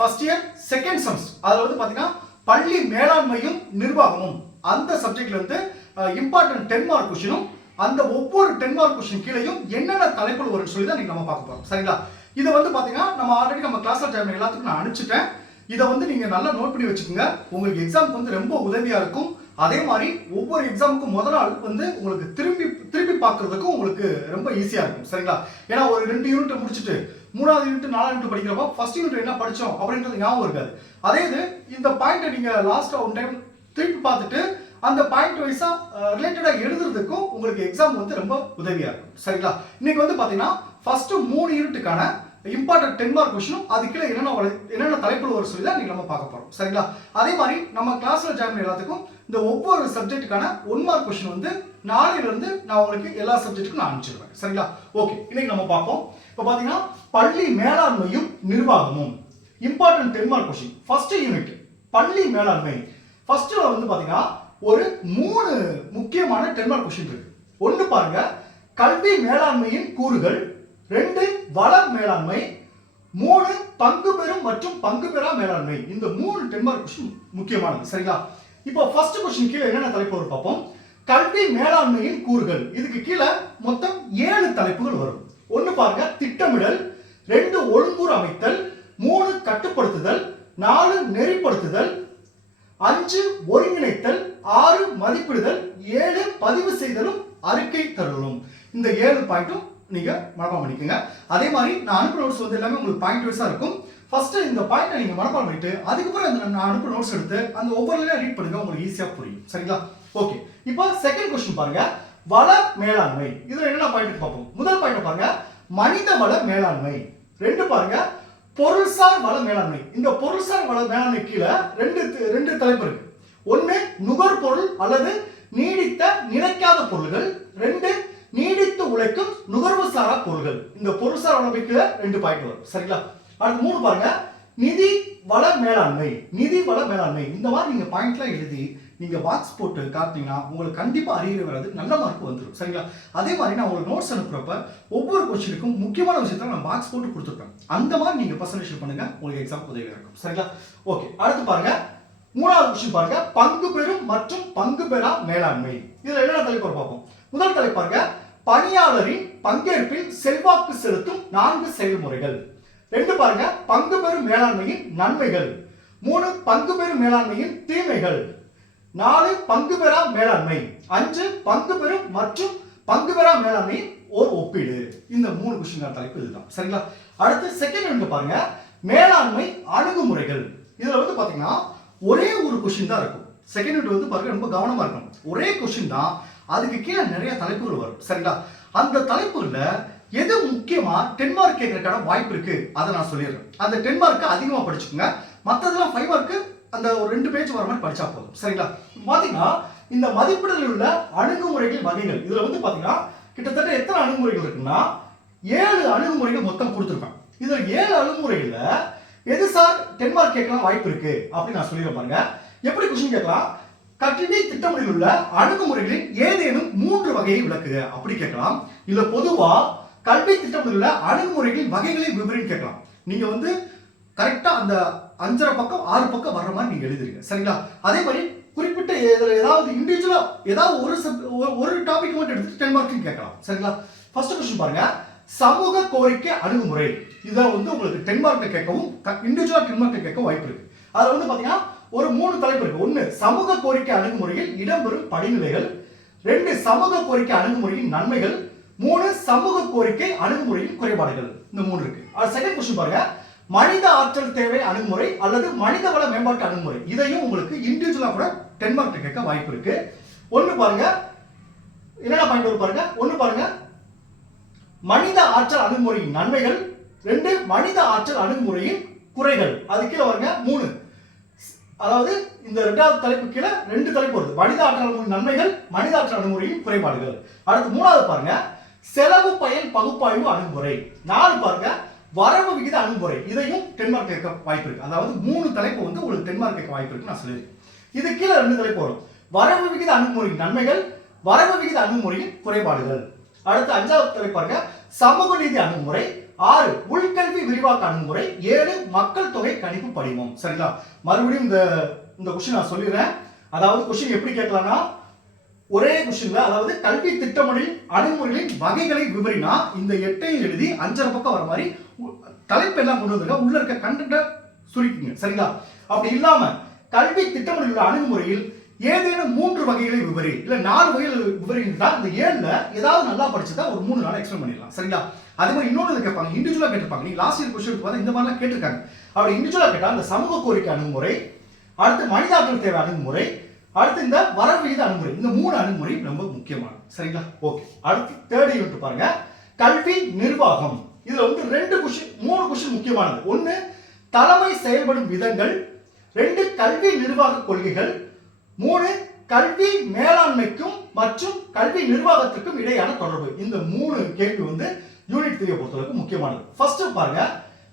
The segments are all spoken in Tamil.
ஃபர்ஸ்ட் இயர் செகண்ட் செமஸ்டர் அதுல வந்து பாத்தீங்கன்னா பள்ளி மேலாண்மையும் நிர்வாகமும் அந்த சப்ஜெக்ட்ல இருந்து இம்பார்ட்டன்ட் 10 மார்க் கொஸ்டினும் அந்த ஒவ்வொரு 10 மார்க் கொஸ்டின் கீழேயும் என்னென்ன தலைப்புகள் வரும்னு சொல்லி தான் நம்ம பார்க்க போறோம். சரிங்களா? இதை வந்து பாத்தீங்கன்னா நம்ம ஆல்ரெடி நம்ம கிளாஸ்ல டைம் எல்லாத்துக்கும் நான் அனுப்பிச்சிட்டேன். இதை வந்து நீங்க நல்லா நோட் பண்ணி வச்சுக்கோங்க. உங்களுக்கு எக்ஸாமுக்கு வந்து ரொம்ப உதவியா இருக்கும். அதே மாதிரி ஒவ்வொரு எக்ஸாமுக்கும் முதல் நாள் வந்து உங்களுக்கு திருப்பி பார்க்கறதுக்கும் உங்களுக்கு ரொம்ப ஈஸியா இருக்கும். சரிங்களா? ஏன்னா ஒரு 2 யூனிட் முடிச்சுட்டு 3வது யூனிட் 4வது யூனிட் படிக்கிறப்போ ஃபர்ஸ்ட் யூனிட் என்ன படிச்சோம் அப்படின்றது ஞாபகம் இருக்காது. அதே இது இந்த பாயிண்ட்டை நீங்க லாஸ்டா ஒன் டைம் திருப்பி பார்த்துட்டு அந்த பாயிண்ட் வைஸா ரிலேட்டடா எழுதுறதுக்கும் உங்களுக்கு எக்ஸாம் வந்து ரொம்ப உதவியா இருக்கும். சரிங்களா? இன்னைக்கு வந்து பாத்தீங்கன்னா ஃபர்ஸ்ட் 3 யூனிட்டுக்கான இம்பார்ட்டன்ட் 10 மார்க் கொஸ்டினும் அதுக்குள்ள என்னென்ன தலைப்புகள் வரும் சொல்லி தான் நீங்க நம்ம பார்க்க போறோம். சரிங்களா? அதே மாதிரி நம்ம கிளாஸ்ல ஜாயின் பண்ண எல்லாத்துக்கும் இந்த ஒவ்வொரு சப்ஜெக்ட்டுக்கான 1 மார்க் கொஸ்டின் வந்து நாளையில இருந்து நான் உங்களுக்கு எல்லா சப்ஜெக்ட்டுக்கும் நான் அனுப்பிச்சிடுவேன். சரிங்களா? ஓகே, இன்னைக்கு நம்ம பார்ப்போம். இப்போ பாத்தீங்கன்னா பள்ளி மேலாண்மையும் நிர்வாகமும் important 10 mark question first unit பள்ளி மேலாண்மை. ஃபர்ஸ்ட்ல வந்து பாத்தீங்கன்னா ஒரு 3 முக்கியமான 10 மார்க் கொஸ்டின் இருக்கு. ஒன்னு பாருங்க, கல்வி மேலாண்மையின் கூறுகள். 2 வள மேலாண்மை. 3 பங்கு பெறும் மற்றும் பங்கு பெறா மேலாண்மை. இந்த 3 10 மார்க் கொஸ்டின் முக்கியமானது. சரிங்களா? இப்போ ஃபர்ஸ்ட் கொஸ்டின் கீழே என்னென்ன தலைப்பு வரும் பார்ப்போம். கல்வி மேலாண்மையின் கூறுகள். இதுக்கு கீழே மொத்தம் 7 தலைப்புகள் வரும். ஒன்னு பாருங்க, திட்டமிடல். 2 ஒழுங்கூறு அமைத்தல். 3 கட்டுப்படுத்துதல். 4 நெறிப்படுத்துதல். 5 ஒருங்கிணைத்தல். 6 மதிப்பிடுதல். 7 பதிவு செய்தலும் அறிக்கை தருதலும். இந்த 7 பாயிண்ட்டும் நீங்க மனப்பாடம் பண்ணிக்கங்க. அதே மாதிரி நான் அனுப்புற நோட்ஸ் வந்து எல்லாமே உங்களுக்கு பாயிண்ட் வைஸா இருக்கும். ஃபர்ஸ்ட் இந்த பாயிண்டை நீங்க மனப்பாடம் பண்ணிட்டு அதுக்கப்புறம் நான் அனுப்புற நோட்ஸ் எடுத்து அந்த ஒவ்வொரு லைனா ரீட் பண்ணுங்க, உங்களுக்கு ஈஸியா புரியும். சரிங்களா? ஓகே, இப்போ செகண்ட் क्वेश्चन பாருங்க, வள மேலாண்மை. இதுல என்னென்ன பாயிண்ட் பார்ப்போம். முதல் பாயிண்ட் பாருங்க, மனித வள மேலாண்மை. 2 பாருங்க, பொருள்சார் வள மேலாண்மை. இந்த பொருள்சார் வள மேலாண்மை கீழே ரெண்டு தலைப்பு இருக்கு. ஒன்னு நுகர்பொருள் அல்லது நீடித்த நிலைக்காத பொருள்கள். 2 நீடித்து உழைக்கும் நுகர்வு சாரா பொருள்கள். இந்த பொருள்சார் வளமை கீழே 2 பாயிண்ட் வரும். சரிங்களா? அடுத்து 3 பாருங்க, நிதி வள மேலாண்மை. நிதி வள மேலாண்மை. இந்த மாதிரி நீங்க பாயிண்ட்லாம் எழுதி நீங்க பாக்ஸ் போட்டு காட்டினீங்கன்னா உங்களுக்கு கண்டிப்பா அரியர் வராது, நல்ல மார்க் வந்துடும். சரிங்களா? அதே மாதிரி நான் உங்களுக்கு நோட்ஸ் அனுப்புறப்ப ஒவ்வொரு கொஸ்டினுக்கும் முக்கியமான விஷயத்த நான் பாக்ஸ் போட்டு கொடுத்துருப்பேன். அந்த மாதிரி நீங்க பர்சன்டேஷன் பண்ணுங்க, உங்களுக்கு எக்ஸாம் உதவியா இருக்கும். சரிங்களா? ஓகே, அடுத்து பாருங்க, 3வது கொஸ்டின் பாருங்க, பங்கு பெறும் மற்றும் பங்கு பெறா மேலாண்மை. இதுல என்னென்ன தலைப்பு பார்ப்போம். முதல் தலைப்பு பாருங்க, பணியாளரின் பங்கேற்பில் செல்வாக்கு செலுத்தும் 4 செயல்முறைகள். 2 பாருங்க, பங்கு பெறும் மேலாண்மையின் நன்மைகள். 3 பங்கு பெறும் மேலாண்மையின் தீமைகள். 4 பங்கு பெறா மேலாண்மை. 5 பங்கு பெறும் மற்றும் பங்கு பெறா மேலாண்மையின் ஒரு ஒப்பீடு. இந்த 3 கொஸ்டின் தலைப்பு இதுதான். சரிங்களா? அடுத்து செகண்ட் யூனிட் பாருங்க, மேலாண்மை அணுகுமுறைகள். இதுல வந்து பாத்தீங்கன்னா ஒரே ஒரு கொஸ்டின் தான் இருக்கும். செகண்ட் யூனிட் வந்து பாருங்க ரொம்ப கவனமா இருக்கணும். ஒரே கொஸ்டின் தான், அதுக்கு கீழே நிறைய தலைப்புகள் வரும். சரிங்களா? அந்த தலைப்புகள்ல எது முக்கியமா 10 மார்க் கேட்கறதுக்கான வாய்ப்பு இருக்கு அதை நான் சொல்லிடுறேன். அந்த 10 மார்க் அதிகமா படிச்சுக்கோங்க. மற்றதெல்லாம் 5 மார்க் அந்த ஒரு 2 பேஜ் வர மாதிரி படிச்சா போதும். சரிங்களா? பாத்தீங்கன்னா இந்த மதிப்பீடுகளில் உள்ள அணுகுமுறைகள் வகைகள். இதுல வந்து பாத்தீங்கன்னா கிட்டத்தட்ட எத்தனை அணுகுமுறைகள் இருக்குன்னா 7 அணுகுமுறைகள் மொத்தம் கொடுத்துருக்கேன். இதுல 7 அணுகுமுறைகள்ல எது சார் 10 மார்க் கேட்கலாம் வாய்ப்பு இருக்கு அப்படின்னு நான் சொல்லிடுறேன் பாருங்க. எப்படி கொஸ்டின் கேட்கலாம், கல்வி திட்டமிடலில் உள்ள அணுகுமுறைகளின் ஏதேனும் 3 வகையை விளக்குக அப்படி கேட்கலாம். இல்ல பொதுவா கல்வி திட்டமிடலில் உள்ள அணுகுமுறைகளின் வகைகளை விவரின்னு கேட்கலாம். நீங்க வந்து கரெக்டா அந்த 5.5 பக்கம் 6 பக்கம் வர்ற மாதிரி நீங்க எழுதுறீங்க. சரிங்களா? அதே மாதிரி குறிப்பிட்ட ஏதாவது இண்டிவிஜுவலா ஏதாவது ஒரு டாபிக் மட்டும் எடுத்து 10 மார்க் கேட்கலாம். சரிங்களா? ஃபர்ஸ்ட் क्वेश्चन பாருங்க, சமூக கோரிக்கை அணுகுமுறை. இத வந்து உங்களுக்கு 10 மார்க் கேட்கவும் இண்டிவிஜுவலா 10 மார்க் கேட்க வாய்ப்பு இருக்கு. அதுல வந்து பாத்தீங்கன்னா ஒரு 3 தலைப்பு இருக்கு. 1 சமூக கோரிக்கை அணுகுமுறையில் இடம்பெறும் படிநிலைகள். 2 சமூக கோரிக்கை அணுகுமுறையின் நன்மைகள். 3 சமூக கோரிக்கை அணுகுமுறையின் குறைபாடுகள். இந்த 3 இருக்கு. செகண்ட் क्वेश्चन பாருங்க, மனித ஆற்றல் தேவை அணுகுமுறை அல்லது மனித வள மேம்பாட்டு அணுகுமுறை. இதையும் உங்களுக்கு இண்டிவிஜுவலா கூட 10 மார்க் கேட்க வாய்ப்பு இருக்கு. 1 பாருங்க, என்னென்ன பாயிண்ட் வரும் பாருங்க. 1 பாருங்க, மனித ஆற்றல் அணுகுமுறையின் நன்மைகள். 2 மனித ஆற்றல் அணுகுமுறையின் குறைகள். அது கீழே வருங்க 3. அதாவது இந்த 2வது தலைப்பு கீழே 2 தலைப்பு வருது. மனித ஆற்றல் அணுகுமுறையின் நன்மைகள், மனித ஆற்றல் அணுகுமுறையின் குறைபாடுகள். அடுத்து 3வது பாருங்க, செலவு பயன் பகுப்பாய்வு அணுகுமுறை. 4 பாருங்க, வரவு விகித அணுகுமுறை. இதையும் 10 மார்க் கேட்க வாய்ப்பு இருக்கு. அதாவது 3 தலைப்பு வந்து உங்களுக்கு 10 மார்க் கேட்க வாய்ப்பு இருக்கு நான் சொல்லியிருக்கேன். இது கீழே 2 தலைப்பு வரும். வரவு விகித அணுகுமுறையின் நன்மைகள், வரவு விகித அணுகுமுறையின் குறைபாடுகள். அடுத்து 5வது தலைப்பு பாருங்க, சமூக நீதி அணுகுமுறை, 6 உள்கல்வி விரிவாக்க அணுகுமுறை, 7 மக்கள் தொகை கணிப்பு படிவம். சரிங்களா? மறுபடியும் இந்த கொஸ்டின் நான் சொல்லிடுறேன். அதாவது கொஸ்டின் எப்படி கேட்கலாம்னா, ஒரே கொஸ்டின்ல, அதாவது கல்வி திட்டமிடல் அணுகுமுறைகளின் வகைகளை விவரினா இந்த 8ஐயும் எழுதி 5.5 பக்கம் வர மாதிரி தலைப்பு எல்லாம் கொண்டு வந்துருங்க. உள்ள இருக்க கண்டென்ட்டை சுருக்கிங்க. சரிங்களா? அப்படி இல்லாம கல்வி திட்டமிடல் அணுகுமுறையில் ஏதேனும் 3 வகைகளை விவரி, இல்ல 4 வகைகள் விவரின்றா இந்த 7ல ஏதாவது நல்லா படிச்சதா ஒரு 3 நாள் எக்ஸ்பிளைன் பண்ணிடலாம். சரிங்களா? அதே மாதிரி இன்னொன்று கேட்பாங்க, இண்டிவிஜுவலா கேட்டிருப்பாங்க. நீங்க லாஸ்ட் இயர் கொஸ்டின் பார்த்தா இந்த மாதிரிலாம் கேட்டிருக்காங்க. அப்படி இண்டிவிஜுவலா கேட்டா இந்த சமூக கோரிக்கை அணுகுமுறை, அடுத்து மனித ஆற்றல் தேவை அணுகுமுறை, அடுத்து இந்த வரவு விகித அணுகுமுறை, இந்த 3 அணுகுமுறை ரொம்ப முக்கியமானது. சரிங்களா? ஓகே. அடுத்து தேர்ட் யூனிட் பாருங்க, கல்வி நிர்வாகம். இதுல வந்து 3 கொஸ்டின் முக்கியமானது. 1 தலைமை செயல்படும் விதங்கள், 2 கல்வி நிர்வாக கொள்கைகள், 3 கல்வி மேலாண்மைக்கும் மற்றும் கல்வி நிர்வாகத்திற்கும் இடையான தொடர்பு. இந்த 3 கேள்வி வந்து யூனிட் 3 பொறுத்தவரைக்கும் முக்கியமானது. ஃபர்ஸ்ட் பாருங்க,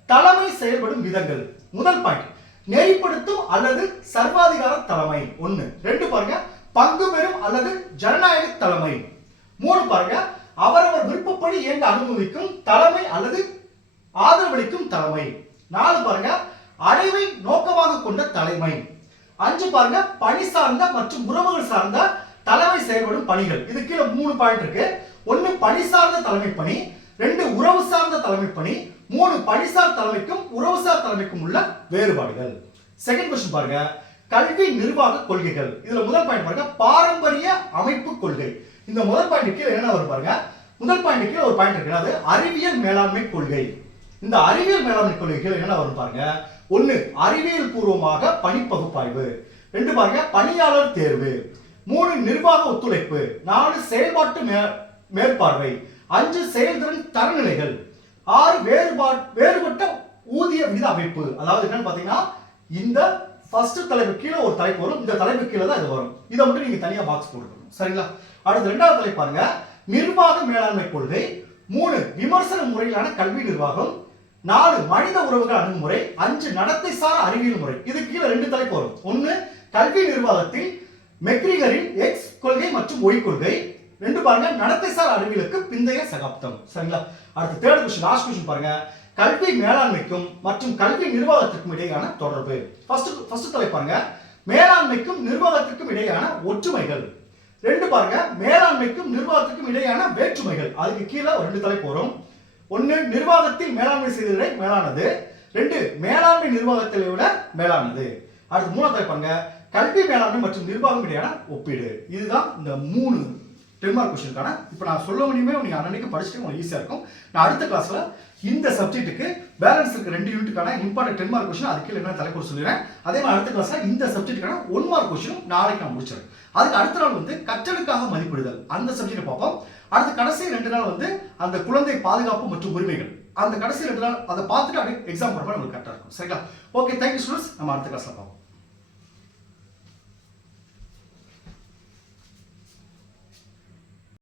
தலைமை செயல்படும் விதங்கள். முதல் பாயிண்ட், நெறிப்படுத்தும் அல்லது சர்வாதிகார தலைமை 1. 2 பாருங்க, பங்கு பெறும் அல்லது ஜனநாயக தலைமை. 3 பாருங்க, அவரவர் விருப்பப்படி இயங்க அனுமதிக்கும் தலைமை அல்லது ஆதரவளிக்கும் தலைமை. 4 பாருங்க, அறிவை நோக்கமாக கொண்ட தலைமை. 5 பாருங்க, பணி சார்ந்த மற்றும் உறவுகள் சார்ந்த தலைமை செயல்படும் பணிகள். இது கீழே 3 பாயிண்ட் இருக்கு. 1 பணி சார்ந்த தலைமை பணி, 2 உறவு சார்ந்த தலைமை பணி, 3 பணிசார் தலைமைக்கும் உறவுசார் தலைமைக்கும் உள்ள வேறுபாடுகள். செகண்ட் क्वेश्चन பாருங்க, கல்வி நிர்வாக கொள்கைகள். இதுல முதல் பாயிண்ட் பாருங்க, பாரம்பரிய அமைப்பு கொள்கை. இந்த முதல் பாயிண்ட் கீழே என்ன வரும் பாருங்க, முதல் பாயிண்ட் கீழே ஒரு பாயிண்ட் இருக்கு, அது அறிவியல் மேலாண்மை கொள்கை. இந்த அறிவியல் மேலாண்மை கொள்கை கீழே என்ன வரும் பாருங்க, 1 அறிவியல் பூர்வமாக பணி பகுப்பாய்வு, 2 பாருங்க பணியாளர் தேர்வு, 3 நிர்வாக ஒத்துழைப்பு, 4 செயல்பாட்டு மேற்பார்வை, 5 செயல்திறன் தரநிலைகள், 6 வேறுபட்ட ஊதிய விகித அமைப்பு. அதாவது என்னன்னு பாத்தீங்கன்னா, இந்த ஃபர்ஸ்ட் தலைப்பு கீழே ஒரு தலைப்பு வரும், இந்த தலைப்பு கீழே தான் இது வரும். இதை மட்டும் நீங்க தனியா பாக்ஸ் போட்டுக்கணும். சரிங்களா? அடுத்து 2வது தலைப்பு பாருங்க, நிர்வாக மேலாண்மை கொள்கை, 3 விமர்சன முறையிலான கல்வி நிர்வாகம், 4 மனித உறவுகள் அணுகுமுறை, 5 நடத்தை சார் அறிவியல் முறை. இது கீழே 2 தலைப்பு வரும். 1 கல்வி நிர்வாகத்தில் மெக்ரிகரின் எக்ஸ் கொள்கை மற்றும் ஒய் கொள்கை, 2 பாருங்க நடத்தை சார் அறிவியலுக்கு பிந்தைய சகாப்தம். சரிங்களா? அடுத்து தேர்ட் क्वेश्चन, லாஸ்ட் क्वेश्चन பாருங்க, கல்வி மேலாண்மைக்கும் மற்றும் கல்வி நிர்வாகத்திற்கும் இடையேயான தொடர்பு. ஃபர்ஸ்ட் தலைப்பு பாருங்க, மேலாண்மைக்கும் நிர்வாகத்திற்கும் இடையேயான ஒற்றுமைகள். 2 பாருங்க, மேலாண்மைக்கும் நிர்வாகத்திற்கும் இடையேயான வேற்றுமைகள். அதுக்கு கீழே 2 தலைப்பு வரும். 1 நிர்வாகத்தில் மேலாண்மை செய்தலை மேலானது, 2 மேலாண்மை நிர்வாகத்தை விட மேலானது. அடுத்து 3வது தலைப்பு பாருங்க, கல்வி மேலாண்மை மற்றும் நிர்வாகம் இடையான ஒப்பீடு. இதுதான் இந்த 3 10 மார்க் क्वेश्चनக்கான. இப்போ நான் சொல்ல முடியுமே, நீங்க அன்னைக்கு படிச்சுட்டு உங்களுக்கு ஈஸியா இருக்கும். நான் அடுத்த கிளாஸ்ல இந்த சப்ஜெக்ட்டுக்கு பேலன்ஸ் இருக்க 2 யூனிட்டுக்கான இம்பார்ட்டன்ட் 10 மார்க் क्वेश्चन அதுக்கு என்ன தலைப்பு சொல்லிடுறேன். அதே மாதிரி அடுத்த கிளாஸ்ல இந்த சப்ஜெக்ட்டுக்கான 1 மார்க் क्वेश्चन நாளைக்கு நான் முடிச்சிடுறேன். அதுக்கு அடுத்த நாள் வந்து கற்றலுக்காக மதிப்பிடுதல் அந்த சப்ஜெக்ட் பார்ப்போம். அடுத்து கடைசி 2 நாள் வந்து அந்த குழந்தை பாதுகாப்பு மற்றும் உரிமைகள். அந்த கடைசி 2 நாள் அதை பார்த்துட்டு அப்படியே எக்ஸாம் போடுறப்ப நமக்கு கரெக்டாக இருக்கும். சரிங்களா? Okay, thank you students. நம்ம அடுத்த கிளாஸ்ல பார்ப்போம்.